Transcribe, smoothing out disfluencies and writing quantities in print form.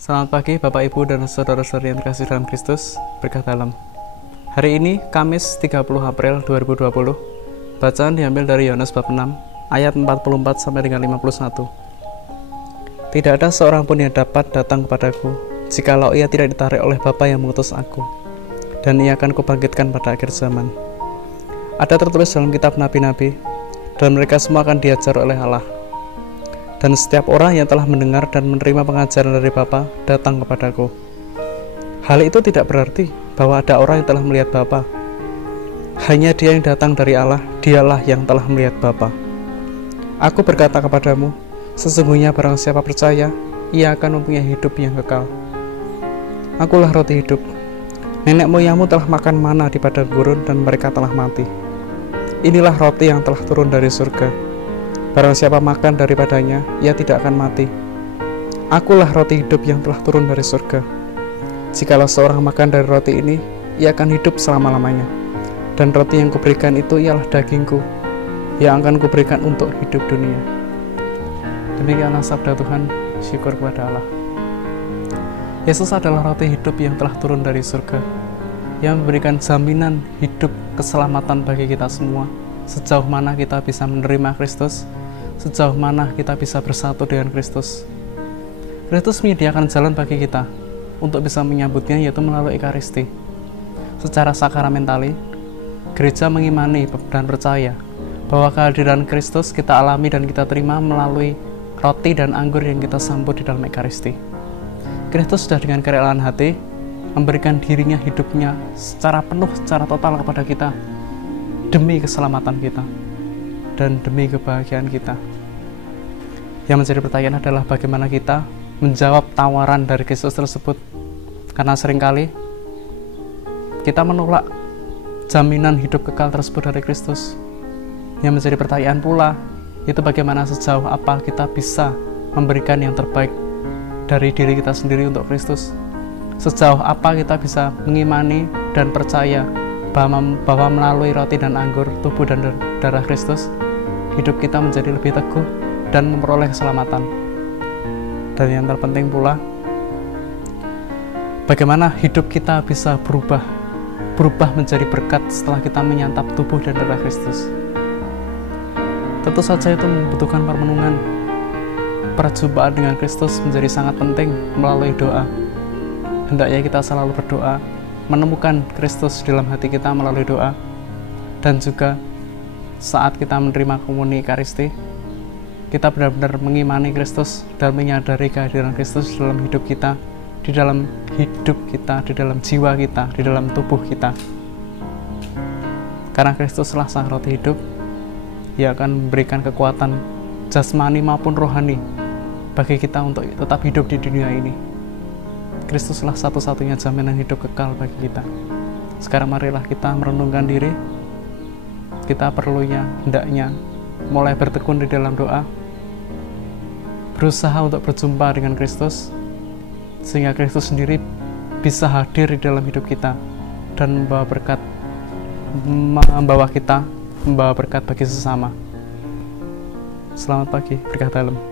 Selamat pagi Bapak Ibu dan saudara-saudari yang terkasih dalam Kristus, berkah dalam. Hari ini Kamis 30 April 2020. Bacaan diambil dari Yohanes bab 6 ayat 44 sampai dengan 51. Tidak ada seorang pun yang dapat datang kepadaku jikalau ia tidak ditarik oleh Bapa yang mengutus aku, dan ia akan kubangkitkan pada akhir zaman. Ada tertulis dalam kitab nabi-nabi, dan mereka semua akan diajar oleh Allah. Dan setiap orang yang telah mendengar dan menerima pengajaran dari Bapa datang kepadaku. Hal itu tidak berarti bahwa ada orang yang telah melihat Bapa. Hanya dia yang datang dari Allah, dialah yang telah melihat Bapa. Aku berkata kepadamu, sesungguhnya barang siapa percaya, ia akan mempunyai hidup yang kekal. Akulah roti hidup. Nenek moyangmu telah makan mana di padang gurun dan mereka telah mati. Inilah roti yang telah turun dari surga. Barang siapa makan daripadanya, ia tidak akan mati. Akulah roti hidup yang telah turun dari surga. Jikalau seorang makan dari roti ini, ia akan hidup selama-lamanya. Dan roti yang kuberikan itu ialah dagingku, yang akan kuberikan untuk hidup dunia. Demikianlah sabda Tuhan, syukur kepada Allah. Yesus adalah roti hidup yang telah turun dari surga, yang memberikan jaminan hidup keselamatan bagi kita semua. Sejauh mana kita bisa menerima Kristus, sejauh mana kita bisa bersatu dengan Kristus. Kristus menyediakan jalan bagi kita untuk bisa menyambutnya, yaitu melalui Ekaristi. Secara sakramentali, gereja mengimani dan percaya bahwa kehadiran Kristus kita alami dan kita terima melalui roti dan anggur yang kita sambut di dalam Ekaristi. Kristus sudah dengan kerelaan hati memberikan dirinya, hidupnya secara penuh, secara total kepada kita, demi keselamatan kita dan demi kebahagiaan kita. Yang menjadi pertanyaan adalah bagaimana kita menjawab tawaran dari Kristus tersebut, karena seringkali kita menolak jaminan hidup kekal tersebut dari Kristus. Yang menjadi pertanyaan pula, itu bagaimana sejauh apa kita bisa memberikan yang terbaik dari diri kita sendiri untuk Kristus. Sejauh apa kita bisa mengimani dan percaya bahwa melalui roti dan anggur, tubuh dan darah Kristus, hidup kita menjadi lebih teguh dan memperoleh keselamatan. Dan yang terpenting pula, bagaimana hidup kita bisa berubah menjadi berkat setelah kita menyantap tubuh dan darah Kristus. Tentu saja itu membutuhkan permenungan. Perjumpaan dengan Kristus menjadi sangat penting melalui doa. Hendaknya kita selalu berdoa, menemukan Kristus dalam hati kita melalui doa, dan juga saat kita menerima komuni Ekaristi, kita benar-benar mengimani Kristus dan menyadari kehadiran Kristus dalam hidup kita, di dalam jiwa kita, di dalam tubuh kita. Karena Kristuslah sang roti hidup, Ia akan memberikan kekuatan jasmani maupun rohani bagi kita untuk tetap hidup di dunia ini. Kristuslah satu-satunya jaminan hidup kekal bagi kita. Sekarang marilah kita merenungkan diri. Kita hendaknya mulai bertekun di dalam doa, berusaha untuk berjumpa dengan Kristus, sehingga Kristus sendiri bisa hadir di dalam hidup kita dan membawa berkat bagi sesama. Selamat pagi, berkah dalam.